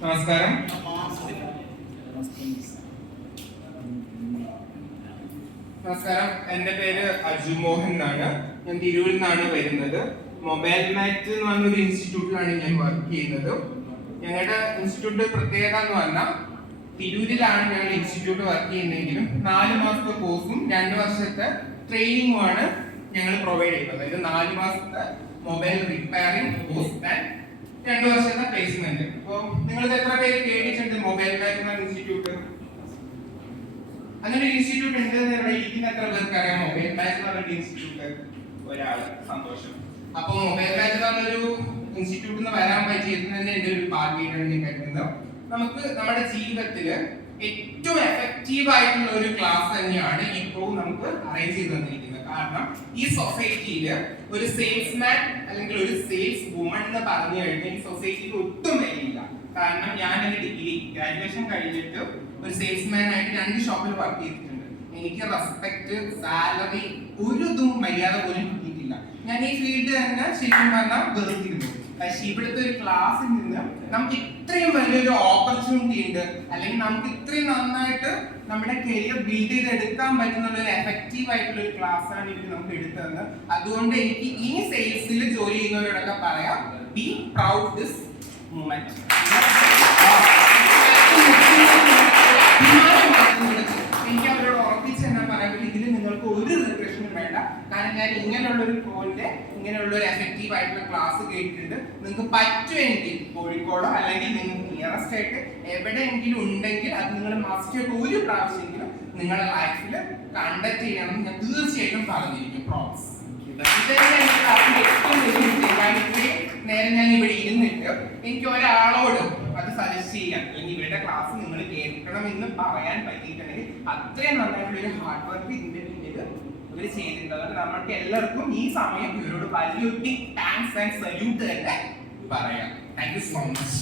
നമസ്കാരം. നമസ്കാരം, എൻ്റെ പേര് അജുമോഹൻ എന്നാണ്. ഞാൻ തിരൂരിൽ നിന്നാണ് വരുന്നത്. മൊബൈൽമാറ്റ് എന്ന് പറഞ്ഞൊരു ഇൻസ്റ്റിറ്റ്യൂട്ടിലാണ് ഞാൻ വർക്ക് ചെയ്യുന്നത്. ഞങ്ങളുടെ ഇൻസ്റ്റിറ്റ്യൂട്ട് പ്രത്യേകത എന്ന് പറഞ്ഞാൽ തിരൂരിലാണ് ഞങ്ങൾ ഇൻസ്റ്റിറ്റ്യൂട്ട് വർക്ക് ചെയ്യുന്നതെങ്കിലും 4 മാസത്തെ കോഴ്സും 2 വർഷത്തെ ട്രെയിനിങ്ങുമാണ് ഞങ്ങൾ പ്രൊവൈഡ് ചെയ്യുന്നത്. അതായത് 4 മാസത്തെ മൊബൈൽ റിപ്പയറിംഗ് കോഴ്സ് ആൻഡ് 2 വർഷത്തെ പ്ലേസ്മെന്റ്. അപ്പോൾ നിങ്ങൾ എത്ര പേര് കേട്ടിട്ടുണ്ട് മൊബൈൽമാറ്റ് എന്ന ഇൻസ്റ്റിറ്റ്യൂട്ട്? അങ്ങനെ ഒരു ഇൻസ്റ്റിറ്റ്യൂട്ട് ഉണ്ട് ഇവിടെ ഇരിക്കുന്ന എത്ര പേർക്ക് അറിയാം? മൊബൈൽമാറ്റ് എന്ന് പറഞ്ഞ ഇൻസ്റ്റിറ്റ്യൂട്ട് ഒരാൾ സന്തോഷം. അപ്പൊ മൊബൈൽമാറ്റ് എന്ന് പറഞ്ഞൊരു ഇൻസ്റ്റിറ്റ്യൂട്ടിൽ നിന്ന് വരാൻ പറ്റിയത് തന്നെ എൻ്റെ ഒരു ഭാഗ്യമായിട്ടാണ് ഞാൻ കരുതുന്നത്. നമുക്ക് നമ്മുടെ ജീവിതത്തിൽ ഏറ്റവും എഫക്റ്റീവ് ആയിട്ടുള്ള ഒരു ക്ലാസ് തന്നെയാണ് ഇപ്പോൾ നമുക്ക് അറേഞ്ച് ചെയ്ത് തന്നിരിക്കുന്നത്. കാരണം ഈ സൊസൈറ്റിയിൽ ഒരു സെയിൽസ്മാൻ അല്ലെങ്കിൽ ഒരു സെയിൽസ് വുമൺ എന്ന് പറഞ്ഞു കഴിഞ്ഞാൽ ഈ സൊസൈറ്റിയിൽ ഒട്ടും വിലയില്ല. കാരണം ഞാൻ എൻ്റെ ഡിഗ്രി ഗ്രാജുവേഷൻ കഴിഞ്ഞിട്ട് ഒരു സെയിൽസ്മാൻ ആയിട്ട് 2 ഷോപ്പിൽ വർക്ക് ചെയ്തിട്ടുണ്ട്. എനിക്ക് റെസ്പെക്ട്, സാലറി ഒരു ഇതും മര്യാദ പോലും കിട്ടിയിട്ടില്ല. ഞാൻ ഈ ഫീൽഡ് തന്നെ ശരിക്കും പറഞ്ഞാൽ വെറുത്തിരുന്നു. പക്ഷെ ഇവിടുത്തെ ഒരു ക്ലാസ്സിൽ നിന്ന് നമുക്ക് ഇത്രയും വലിയൊരു ഓപ്പർച്യൂണിറ്റി ഉണ്ട്, അല്ലെങ്കിൽ നമുക്ക് ഇത്രയും നന്നായിട്ട് നമ്മുടെ കരിയർ ബിൽഡ് ചെയ്തെടുക്കാൻ പറ്റുന്ന ഒരു എഫക്റ്റീവ് ആയിട്ടുള്ള ഒരു ക്ലാസ് ആണ് ഇവർ നമുക്ക് എടുത്തത്. അതുകൊണ്ട് എനിക്ക് ഇനി സെയിൽസിൽ ജോലി ചെയ്യുന്നവരോടൊക്കെ പറയാം, ബി പ്രൗഡ് ദിസ് മൂമെന്റ്. എനിക്ക് അവരോട് ഉറപ്പിച്ച് തന്നെ പറയാൻ പറ്റും, ഇതിൽ നിങ്ങൾക്ക് ഒരു റിഗ്രഷനും വേണ്ട. കാരണം ഞാൻ ഇങ്ങനെയുള്ള ഒരു കോളിന്റെ ഇങ്ങനെയുള്ള ഒരു എഫക്റ്റീവ് ആയിട്ടുള്ള ക്ലാസ് കേട്ടിട്ടുണ്ട്. നിങ്ങൾക്ക് പറ്റുമെങ്കിൽ കോഴിക്കോടോ അല്ലെങ്കിൽ നിങ്ങൾക്ക് നിയറസ്റ്റ് ആയിട്ട് എവിടെയെങ്കിലും ഉണ്ടെങ്കിൽ അത് നിങ്ങൾ മസ്റ്റ് ആയിട്ട് ഒരു പ്രാവശ്യമെങ്കിലും നിങ്ങളുടെ ലൈഫിൽ കണ്ടക്ട് ചെയ്യണം. ഞാൻ തീർച്ചയായിട്ടും പറഞ്ഞിരിക്കും. പ്രോമിസ്. നേരെ ഞാൻ ഇവിടെ ഇരുന്നിട്ട് എനിക്ക് ഒരാളോട് അത് സജസ്റ്റ് ചെയ്യാം, അല്ലെങ്കിൽ ഇവരുടെ ക്ലാസ് നിങ്ങൾ കേൾക്കണം എന്ന് പറയാൻ പറ്റിയിട്ടുണ്ടെങ്കിൽ അത്രയും നന്നായിട്ടുള്ള ഒരു ഹാർഡ് വർക്ക് ഇതിന്റെ പിന്നിൽ ഇവർ ചെയ്തിട്ടുണ്ട്. അതുകൊണ്ട് നമ്മൾക്ക് എല്ലാവർക്കും ഈ സമയം ഇവരോട് വലിയൊരു താങ്ക്സ് ആൻഡ് സല്യൂട്ട് തന്നെ പറയാം. Thank you so much.